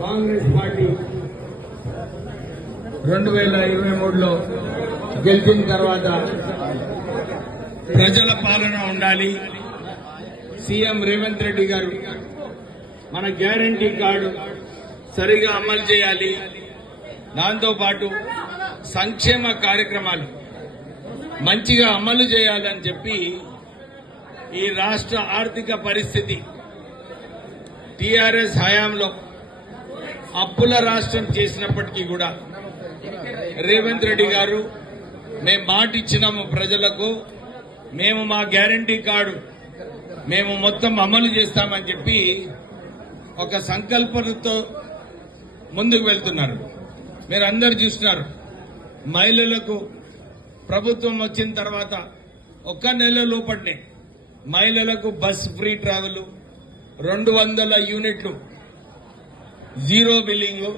Congress party 2023లో గెలిచిన తర్వాత ప్రజల పాలన ఉండాలి. సీఎం రేవంత్ రెడ్డి గారు మన గ్యారంటీ కార్డు సరిగా అమలు చేయాలి. దాంతోపాటు సంక్షేమ కార్యక్రమాలు మంచిగా అమలు చేయాలని చెప్పి ఈ రాష్ట్ర ఆర్థిక పరిస్థితి టీఆర్ఎస్ హయాంలో అప్పుల రాష్ట్రం చేసినప్పటికీ కూడా రేవంత్ రెడ్డి గారు మేము మాట ఇచ్చినాము ప్రజలకు, మేము మా గ్యారంటీ కార్డు మేము మొత్తం అమలు చేస్తామని చెప్పి ఒక సంకల్పంతో ముందుకు వెళ్తున్నారు. మీరు అందరు చూస్తున్నారు, మహిళలకు ప్రభుత్వం వచ్చిన తర్వాత ఒక్క నెల లోపట్నే మహిళలకు బస్ ఫ్రీ ట్రావెల్, 200 యూనిట్లు జీరో బిల్లింగ్,